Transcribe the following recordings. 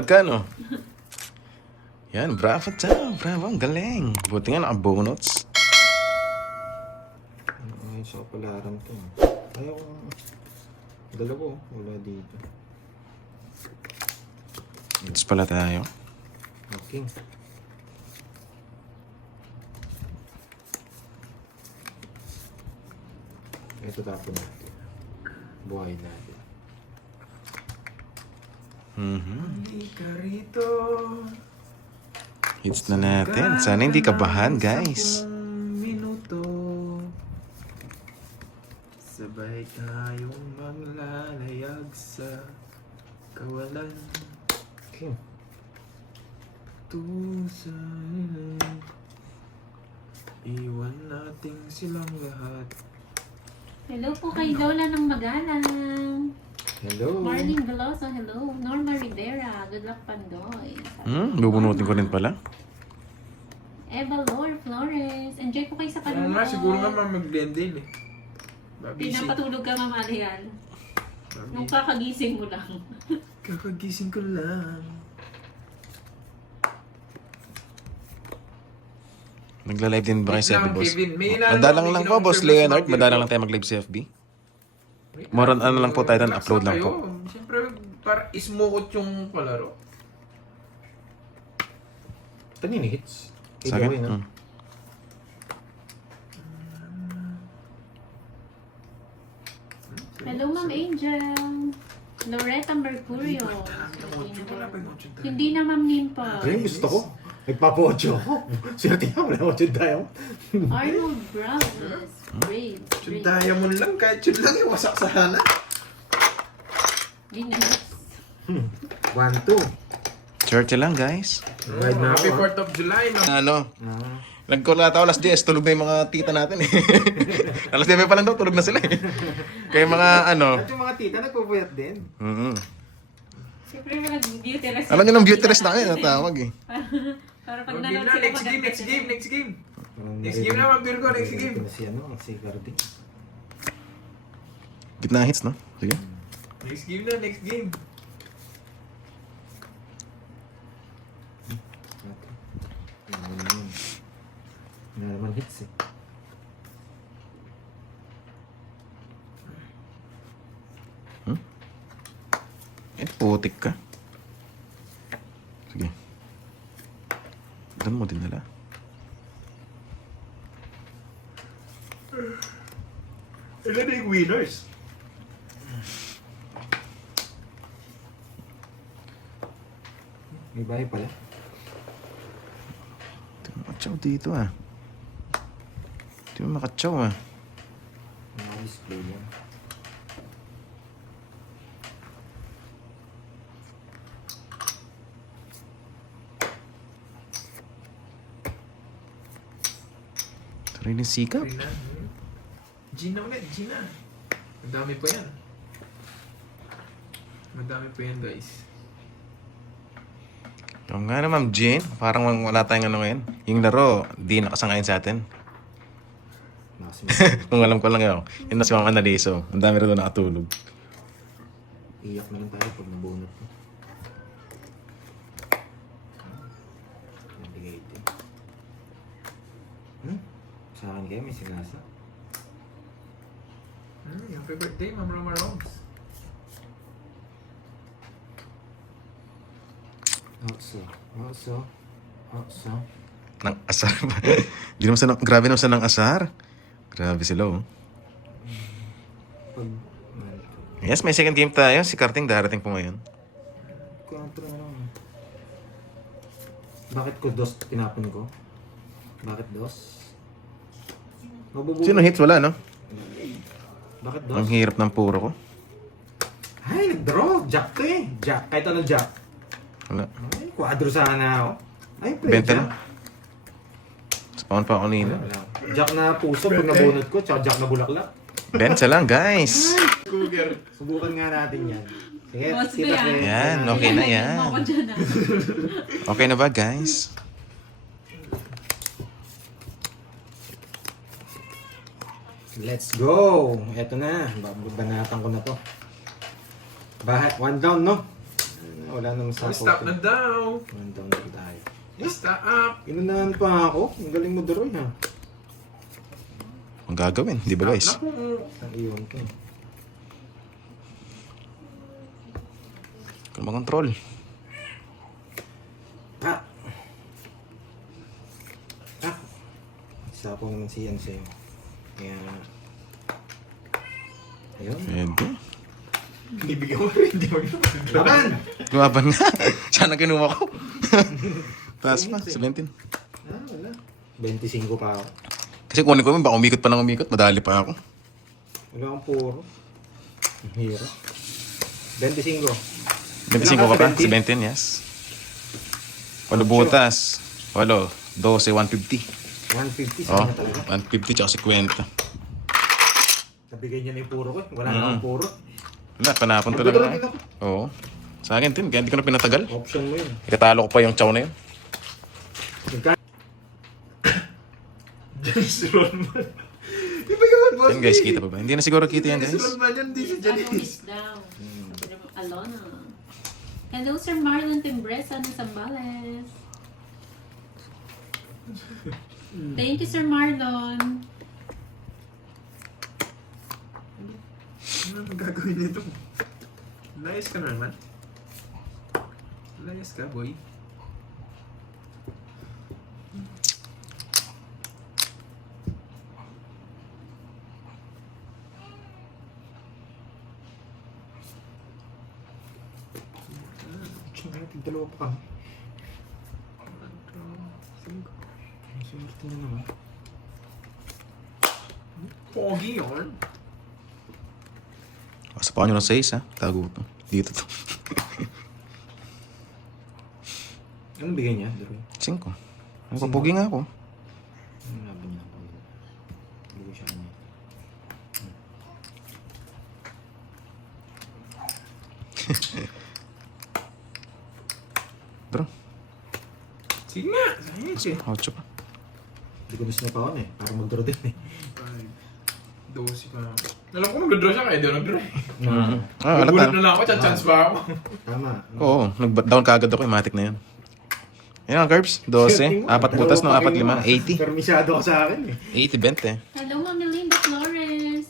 Magkano? Yan, bravo ta. Bravo, ang galing. Buti nga naka-bonuts. Ay, sa kapalaran to. Ayaw ko. Dalawa, wala dito. Dito pala tayo. Okay. Ito tapon natin. Buhay natin. Halika rito. Hits na natin. Sana hindi kabahan, guys. Minuto. Sabay tayong maglalayag sa kawalan. Okay. Tusan. Iwan natin silang lahat. Hello po kay Lola ng Magalang. Hello. Marlene Veloso, hello. Norma Rivera, good luck Pandoy. Bubunutin ko rin pala. Eva Lore Flores, enjoy po kayo sa Ano panonood. nga, siguro nga mag-blendin eh. Babisi. Pinapatulog ka, Ma'am Ariel. Nung kakagising mo lang. Kakagising ko lang. Nagla-live din ba kayo sa FB, boss? Kevin, may inaalala Madalang ko, lang may po, boss kinonfirm Leonard. sa mga Madalang video. lang tayo mag-live sa FB. More on ano lang po tayo doon, Relax upload lang kayo. po. Siyempre, para ismukot yung palaro. Kanina hits? Sa akin? Hello, Ma'am Angel. Loretta Mercurio. Hindi na, Ma'am Nimpa. Ay, gusto ko. Nagpapocho ako. Swerte ka, wala ko tiyong tayo. Arnold Bravos. Brave. Tiyong diamond lang, kahit yun lang, iwasak sa hana. Ginas. 1-2. Church lang, guys. Happy 4th of July, no? Ano? Nagkulata ako alas 10, tulog na yung mga tita natin eh. Alas 10 pa lang daw, tulog na sila eh. Kaya mga ano. At yung mga tita, nagpupuyat din. Siyempre mo nag-beauty rest. Alam nyo ng beauty rest na kayo, natawag eh. Para pag Game nanood na, sila next game, next game, next game. Next game na, Ma'am Virgo, next game. Si ano, si Cardi. Gitna hits, no? Sige. Next game na, next game. Ano naman hits eh. Putik ka. Sige. Doon mo din nila. Ilan na yung winners? May bahay pala. Hindi mo makatsaw dito ah. Hindi mo makatsaw ah. Naka-display yan. Sariling sikap. Gina. Gina ulit, Gina. Madami pa yan. Madami pa yan, guys. Ito nga na, Ma'am Jane. Parang wala tayong ano ngayon. Yung laro, di nakasangayon sa atin. Nakasimula. Kung alam ko lang yun. Yun na si Ma'am Analiso. Ang dami rin doon nakatulog. Iyak na lang tayo pag nabunot ko. Navigating. Sa akin kayo may sinasa. Happy birthday, Ma'am Roma Roms. Also. Nang asar ba? Di naman sa, grabe naman sa nang asar. Grabe sila oh. Pag... Yes, may second game tayo. Si Karting darating po ngayon. Kontra na lang. Bakit ko dos tinapon ko? Bakit dos? Mabubuo. Sino hits? Wala, no? Bakit dos? Ang hirap ng puro ko. Ay, nag-draw. Jack to eh. Jack. Kahit anong Jack. Wala. Ay, quadro sana ako. Ay, play Benta Jack. na. Spawn pa ako nila. Wala. Jack na puso pag nabunot ko, tsaka Jack na bulaklak. Benta lang, guys. Cougar. Subukan nga natin yan. Sige, Boss kita ba yan? pre. Yan, okay na yan. Ako dyan ah. Okay na ba, guys? Let's go! Eto na. Banatan ko na to. One down, no? Wala namang Oh, support. stop na daw. Nandang na tayo. Stop up. Inunahan pa ako. Ang galing mo Duroy ha. Ang gagawin, di ba guys? Naku. Ang iwan ko. Kung makontrol. Ah! Ah! Sapaw naman si Yan sa'yo. Kaya... Ayun. Pwede. Binibigyan mo rin. Hindi mo Laban! Lumaban nga. Sana kinuha ko. Taas pa, 17. Ah, wala. 25 pa ako. Kasi kunin ko baka umikot pa ng umikot, madali pa ako. Wala akong puro. Ang hirap. 25. 25 ka pa? 17, yes. 8 butas. 8, 12, 150. 150 Oh, sana talaga. 150 tsaka 50. Nabigay niya na yung puro ko. Wala na akong puro. Wala, panapon to Nagdodoro lang. din ako. Oo. Sa akin din, kaya hindi ko na pinatagal. Option mo yun. Ikatalo ko pa yung chow na yun. Janice Rodman. Di ba yun, boss? Yan guys, kita pa ba? Hindi na siguro kita yan Janice guys. Rodman yan, di si Ano Janice. miss daw? Sabi naman, Alona. Hello, Sir Marlon Timbresa ng Zambales. Thank you, Sir Marlon. Ano ang gagawin nito? Layas ka na naman. Layas ka, boy. Dalawa pa kami. Swerte na naman. Pogi yun. Sa pa nyo ng 6 ha. Tago to. Dito to. Anong bigay niya, Duroy? 5. Ano papugi nga ako. Anong laban niya? Hindi ko siya ano. Bro, Sige nga. Sige. 8 pa. Hindi ko gusto na pa eh. Parang mag-draw din eh. 12 pa. Alam ko mag-draw siya kaya di ako nag-draw. Ah, alam Nagulat na. na lang ako, chance pa ako. Tama. Oo, nag-down kagad ako. Matic na yun. Yan ang carbs. 12. 4 butas no, 4, 5. 80. Permisyado ka sa akin eh. 80, 20. Hello, Mami Linda Flores.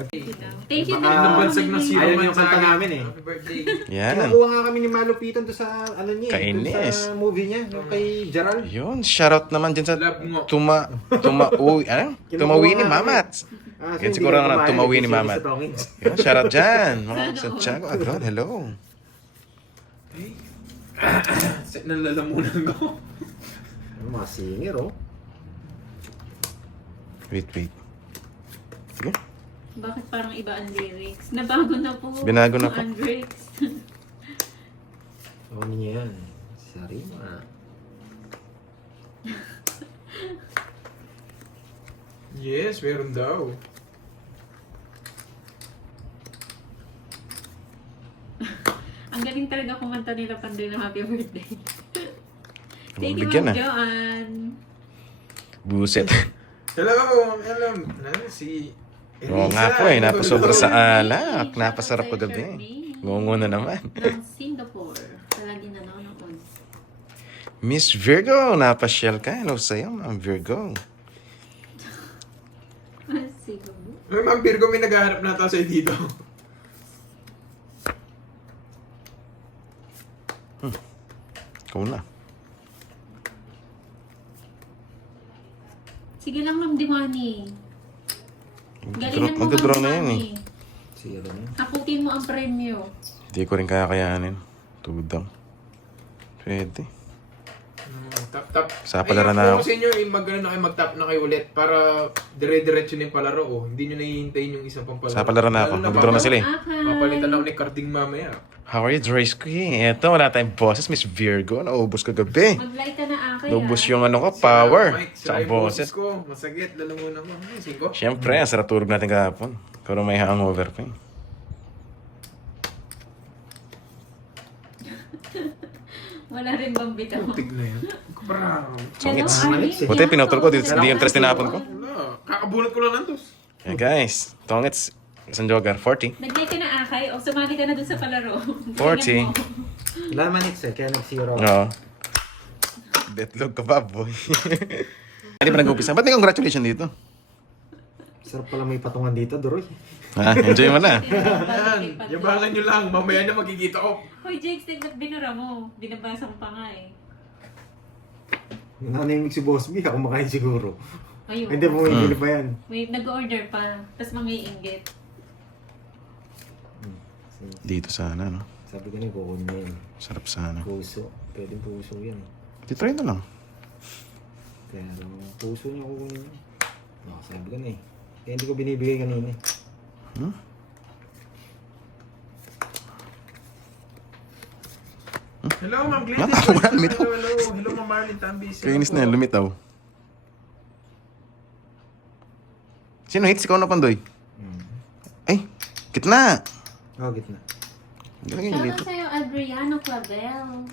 Thank you, Baka nabansag na si Ayaw Roman yung sa kanta akin. namin eh. Happy birthday. Yan. Kinukuha nga kami ni Malupitan to sa ano niya eh. Kainis. Dun sa movie niya. Yung kay Gerald. Yun, shoutout naman dyan sa Love mo. tumawi ni Mamat. Ah, Yan siguro nga tumawi ni Mama. Mamat. Yun, shoutout dyan. Mga sa Tiago Agron, hello. Set na lalamunan ko. Ano mga singer oh. Wait. Sige. Bakit parang iba ang lyrics? Nabago na po. Binago na po. Ang lyrics. Ano niya yan? Sarima. Yes, meron daw. Ang galing talaga kumanta nila Pandoy ng Happy Birthday. Ano Thank you, bigyan Ma'am ah? Joanne. Buset. Hello, si Elisa. Oo nga po eh, napasobra sa alak. Napasarap kagabi. Ngungo na naman. Ng Singapore. Palagi nanonood. Miss Virgo, napasyal ka. Hello sa'yo, Ma'am Virgo. Singapore. May Ma'am Virgo, may naghahanap na sa'yo dito. Ikaw na. Sige lang, Ma'am Diwani. Galingan mo, Magdadraw Ma'am na yan eh. Diwani. Zero na. Hakutin mo ang premyo. Hindi ko rin kakayanin. Tudang. Pwede. Tap. Sa palaran na ako. Kung sa inyo, mag-ano na kayo, mag-tap na kayo ulit para dire-diretso na yung palaro. Oh. Hindi nyo nahihintayin yung isang pang palaro. Sa palaran na ako. Lalo Magdraw na sila eh. Okay. Papalitan ako ni Carding mamaya. How are you, Dries? Eto, wala tayong boses, Miss Virgo. Naubos ka gabi. Mag-like ka na akay. Naubos yung ano ko, power. Mike, Sa yung boses. ko. Masagit, lalamunan ko. Singko. Siyempre, ang sarap tulog natin kahapon. Pero may hangover pa eh. Wala rin bang bitaw. Tig na yan. Bravo. Sungits. Arlene. Buti pinutol ko, hindi yung tres tinapon ko. Wala. Kakabunot ko lang nandos. Yeah, guys, tongits. Isang jogger, 40. Nag-like ka na akay o sumali ka na dun sa palaro. 40. Galingan mo. Wala naman hits eh, kaya nag-zero. Oo. Deadlock ka ba, boy? Hindi pa nag-umpisa. Ba't may congratulations dito? Sarap pala may patungan dito, Doroy. Ha? Enjoy mo na. Yan, yabangan nyo lang. Mamaya na magkikita ko. Hoy, Jake, ba't binura mo? Binabasa mo pa nga eh. Nananimig si Boss B, ako makain siguro. Ayun. Hindi, bumibili pa yan. May nag-order pa, tapos mangiinggit. Dito sana, no? Sabi ko na, kukunin niya yan. Sarap sana. Puso. Pwedeng puso yan. Titry na lang. Pero puso niya kukunin niya. Sabi ko na eh. Kaya hindi ko binibigay kanina eh. Hmm? Hello, Ma'am Glenn. Mama, wala, lumitaw. Hello, hello, Ma'am Marlene Tambis. Kainis na yan, lumitaw. Sino hits? Ikaw na, Pandoy? Ay, kitna! Gitna. Galagay niyo dito. Shoutout sa'yo, Adriano Clavel.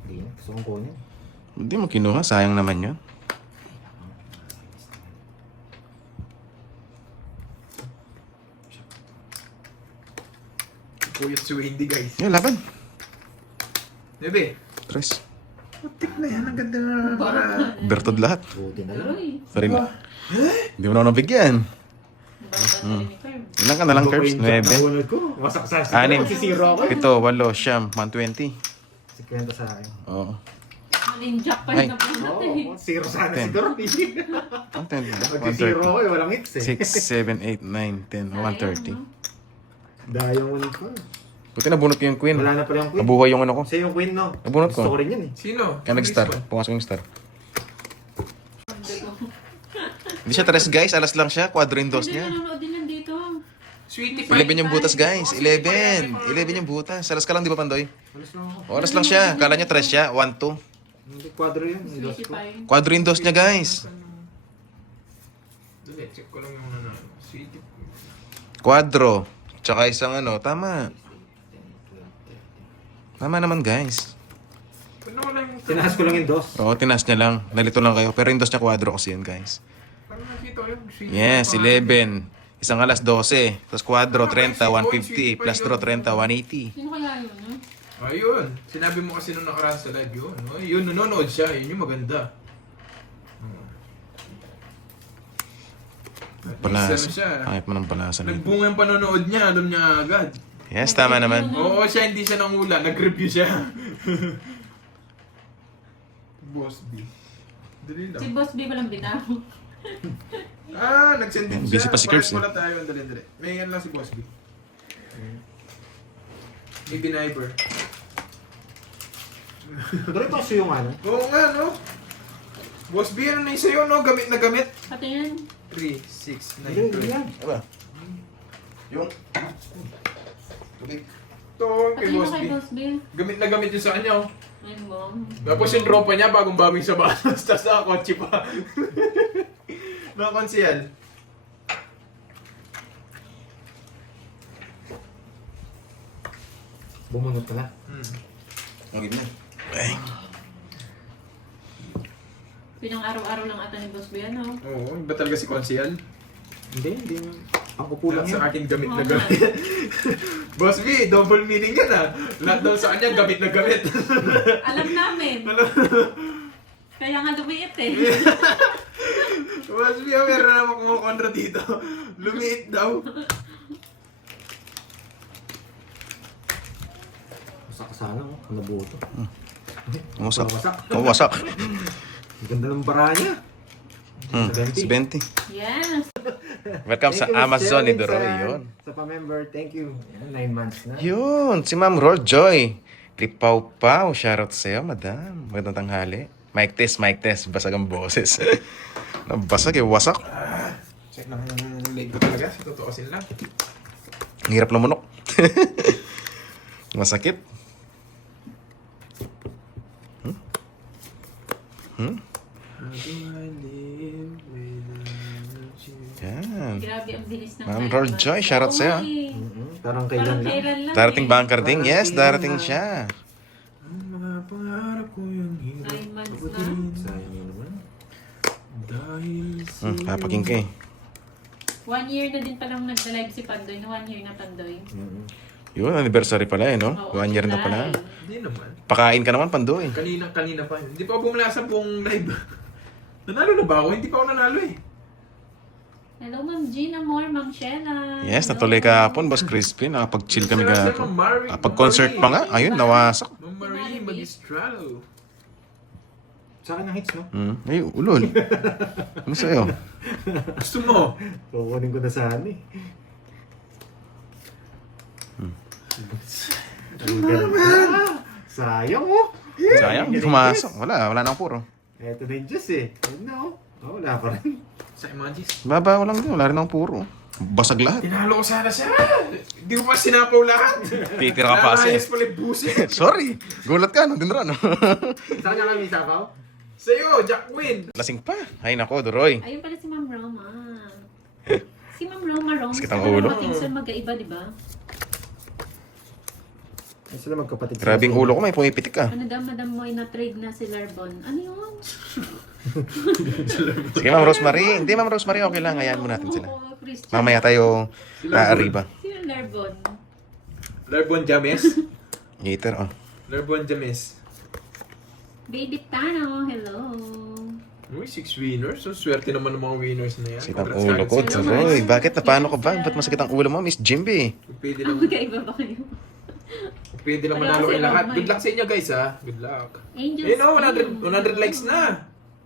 Hindi na. Gusto kong kunin. Hindi mo kinuha, sayang naman yun. Puyot si Wendy, guys. Yan, laban. Bebe. Tres. Putik na yan. Ang ganda na para. Bertod lahat. Buti na lang. Uy, Sorry na. Hindi mo na ako nabigyan. basta ni Curb. Ilan ka na lang, Curbs? 9. Nahunod ko. Wasak sa akin. 6. Magsisiro ako eh. 7, 8, Siyam, 120. 50 sa akin. Oo. Maninjak pa Ay. rin na po natin eh. Oo, zero sana Ten. si Doroy. Ang 10 ba? Magsisiro ako eh, walang hits eh. 6, 7, 8, 9, 10, 130. Diamond ko. Buti nabunot ko yung queen. Wala na pala yung queen. Nabuhay yung ano ko. Sa'yo yung queen, no? Nabunot Gusto ko. ko rin yan eh. Sino? Kaya nag-star. This one. Pumasok yung star. Hindi siya tres, guys. Alas lang siya. Quadro yung dos Hindi, niya. nanonood din nandito. Sweetie 11 yung butas, guys. 11. 11 yung butas. Alas ka lang, di ba, Pandoy? Alas lang ako. O, alas lang siya. Kala niya tres siya. 1, 2. Hindi, quadro yan. Ilos Sweetie ko. pie. Quadro yung dos niya, guys. Dali, check ko lang yung ano. Sweetie. Quadro. Tsaka isang ano. Tama. Tama naman, guys. Ano ko lang yung... Tinaas ko lang yung dos. Oo, tinas niya lang. Nalito lang kayo. Pero yung dos niya quadro kasi yan, guys. Ano nakita ko yung sweetie? Yes, 11. Isang alas 12. Tapos quadro, 30, 150. Plus draw, 30, 180. Sino kaya yun, no? Ayun. Sinabi mo kasi nung nakaraan sa live yun. No? Yun, nanonood siya. Yun yung maganda. At least Panas. ano siya. Pangit mo ng panasan. Nagbunga yung panonood niya. Alam niya agad. Yes, tama naman. Oo, siya hindi siya nangula. Nag-review siya. Boss B. Dali Si lang. Boss B walang bitaw. Nag-send din Busy siya. pa si Curbs, Wala tayo. Dali. May yan lang si Boss B. May biniber. Doroy pa siya yung ano. Oo nga, no? Boss B, ano na yung sa'yo, no? Gamit na gamit. Pati yan. 3, 6, Hindi, hindi yan. Diba? Yung... Tubig. Ito, Pati kay yun Boss kay B. Boss B. Gamit na gamit yun sa kanya, oh. Ayun mo. Tapos yung tropa niya, bagong baming sa balas. Tapos nakakotse pa. Nakakonsiyal. Bumunot pala. Ang gitna. Ay. Pinang-araw-araw lang ata ni Boss B, ano? Oo, iba talaga si Konsyal. Hindi. Ang kupulang Sa yan. akin gamit na Oo gamit. Boss B, double meaning yan ah. Lahat daw sa kanya, gamit na gamit. Alam namin. Kaya nga lumiit eh. Boss B, meron na naman kumukontra dito. Lumiit daw. Wasak sana oh. Ang nabuto. Wasak. Wasak. Oh, wasak. Ang ganda ng bara niya. Si 20. Yes. Welcome sa Thank you, Amazon ni Miss Doroy. Jen, Yun. Sa pa-member, thank you. 9 months na. Yun. Si Ma'am Roll Joy. Lipaw Pau. Shoutout sa'yo, madam. Magandang tanghali. Mic test, mic test. Basag ang boses. Nabasag eh. Wasak. Check ng leg ko talaga. Totoo kasi lang. Ang hirap lumunok. Masakit. Yan. Grabe ang bilis ng Ma'am 9 Roll months. Joy, shoutout sa'yo. Oo, eh. Parang Parang kailan lang. kailan lang Darating eh. banker ding? Yes, darating siya. Ang mga pangarap ko yung hirap 9 months na. abutin. Sayang mo naman. Dahil sa... Papaking ka eh. 1 year na din palang nagda-live si Pandoy. No, 1 year na Pandoy. Yun, anniversary pala no? Oo, 1 year na pala. July. Hindi naman. Pakain ka naman, Pandoy. Kanina pa. Hindi pa ako bumula sa buong live. Nanalo na ba ako? Hindi pa ako nanalo eh. Hello, Ma'am Gina Moore, Ma'am Shella. Yes, Hello. natuloy kahapon, Boss Crispy. Nakapag-chill kami Salamat, kahapon. Ma'am Marie. Pag-concert pa nga, ayun, nawasak. Ma'am Marie Magistralo. Sa akin ang hits, no? Ay, ulol. Ano sa'yo? Gusto mo? Kukunin ko na sana eh. Sayang mo. Sayang, hindi pumasok. Wala na akong puro. Eto na yung Diyos eh. Ayun na oh. Wala pa rin. Sa emojis. Baba ko lang din, wala rin akong puro. Basag lahat. Tinalo ko sana siya. Hindi ko pa sinapaw lahat. Titira ka pa kasi. Nakakayas pala yung buset. Sorry, gulat ka, no? Dinra, no? Saan ka kami isapaw? Sa'yo, Jack Win. Lasing pa. Ay, nako, Duroy. Ayun pala si Ma'am Roma. Si Ma'am Roma, Sakit ang ulo. Matingson magkaiba, di ba? Ay sila magkapatid. Grabing ulo ko, may pumipitik ka. Ano daw, madam mo, na-trade na si Larbon. Ano yun? Sige, Ma'am Rosemary. Hindi, Ma'am Rosemary, okay lang. Hayaan mo natin sila. Oo, Christian. Mamaya tayo aariba. Sino Larbon? Larbon James. Later, oh. Larbon James. Baby Tano, hello. Uy, 6 winners. So, swerte naman ng mga winners na yan. Sakit ang Congrats ulo ko, guys. Duroy. Bakit? Paano ka ba? Ba't masakit ang ulo mo, Miss Jimby? Pwede Ah, lang, magkaiba ba kayo? pwede lang Pareho manalo si kayo lahat. Romay. Good luck sa inyo guys ha. Good luck. Angels. Eh no, 100 likes na.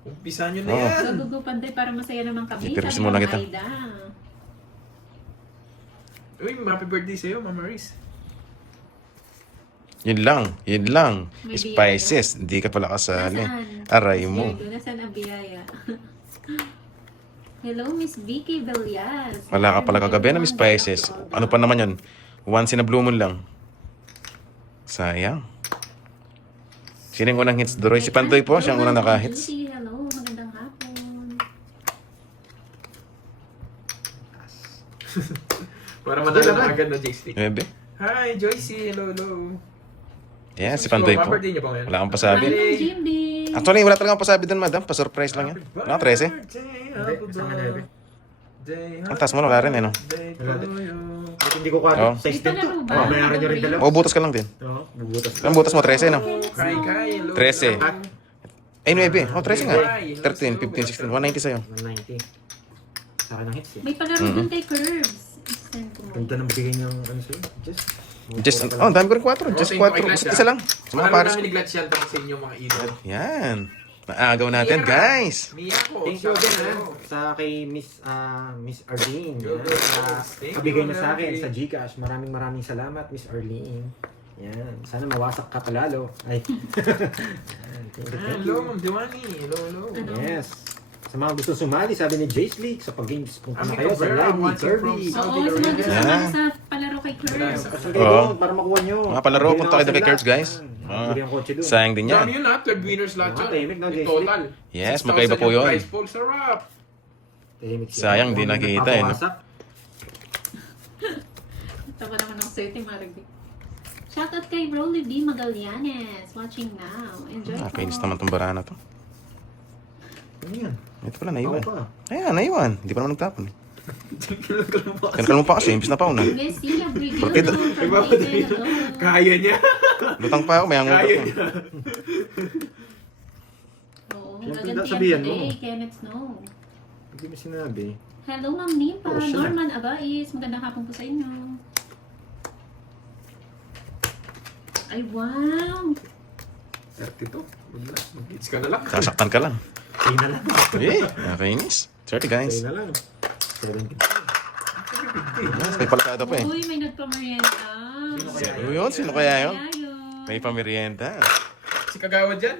Umpisa nyo na Oo. yan. Gagugupan tayo para masaya naman kami. Ipiris Sabi muna ng kita. Aida. Uy, happy birthday sa'yo, Mama Maris. Yun lang, yun lang. May Spices, hindi ka pala kasali. Nasaan? Aray mo. Diego, nasaan ang biyaya? Hello, Miss Vicky Villas. Wala ka pala kagabi na Miss Spices. Ano pa naman yun? Once in a blue moon lang. Sayang. Sino yung unang hits? Duroy? Si Pantoy po, siyang unang naka-hits. Hello, magandang hapon. Para manalo na agad na J-Stick. Bebe. Hi, Joycey. Hello, hello. Yeah, si Pantoy po. Birthday niyo ba ngayon? Wala kang Hi, pasabi. Ma'am Jimby. Actually, wala talagang pasabi doon, madam. Pa-surprise lang yan. Wala, 13. Ang taas mo, wala rin eh, no? At hindi ko kagad Oh. sa May stem to. palaro ba? Bayaran nyo rin dalawa. O, butas ka lang din. Oo, bubutas ka. Ang butas mo, 13, no? Kai, hello. 13. hello. Ay, 9. Oh, 13 nga. 13, 15, 16. 190 sa'yo. 190. Sa akin ang hits eh. May palaro din kay Curbs. Send ko. Ganda ng bigay niyang ano sa'yo. Just, oh, dami ko rin 4. Just 4. Basta isa lang. Sa mga pares. namin ni Glatz yan tapos sa inyo mga idol. Yan. Naagaw natin, guys. Miyako. Thank you again sa kay Miss Arlene. Yo, Yan, thank kabigay you, na sa akin Daddy. sa Gcash. Maraming salamat Miss Arlene. Yan. Sana mawasak ka palalo. Ay. Yan, thank Hello, you. Ma'am Diwani. Hello. Yes. Sa mga gusto sumali, sabi ni Jace League, sa pag-games, punta na Ami kayo sa Cabrera, live ni watching Kirby. from Oo, Saudi sa mga gusto Arabia. Yeah. sumali sa palaro kay Curbs. Kasi kayo Oo. doon, para makuha nyo. Mga palaro, Bigyan punta ako kayo sa kay Kurtz, lahat. guys. Bigyan ang kotse doon. Sayang din yan. Dami yun ha. 12 winners lahat Oo, yun. tahimik na, In Jesse. total. Yes, 6,000 magkaiba po yung yun. prize pool. Sarap. Tahimik siya. Sayang, di nakita eh, no? Nagpapawasak. Tama naman ng swerte, Marigay. Shoutout kay Rolly D. Magallanes. Watching now. Enjoy po. Nakakainis naman tong barana to. Ano yan? Ito pala, naiwan. Ako pa. Ayan, naiwan. Hindi pa naman nagtapon. Kinakal mo pa kasi, imbis na pauna. Messi Abrigio. Bakit? Kaya niya. Lutang pa ako, may hangover Kaya ko. niya. Oo, Siyempre, gagantihan sabihan mo. today. Kenneth Snow. Hindi mo sinabi. Hello, Ma'am Nimpa. Oh, siya na. Norman Abais. Magandang hapon po sa inyo. Ay, wow. 32. Mag-hits ka na lang. Sasaktan ka lang. Say na lang. Eh, nakakainis. Sorry guys. Say na lang. 70. Yes, may palakada pa eh. Uy, may nagpamerienda. Sino yun? Sino kaya yun? Kaya yun. May pamerienda. Si Kagawa dyan.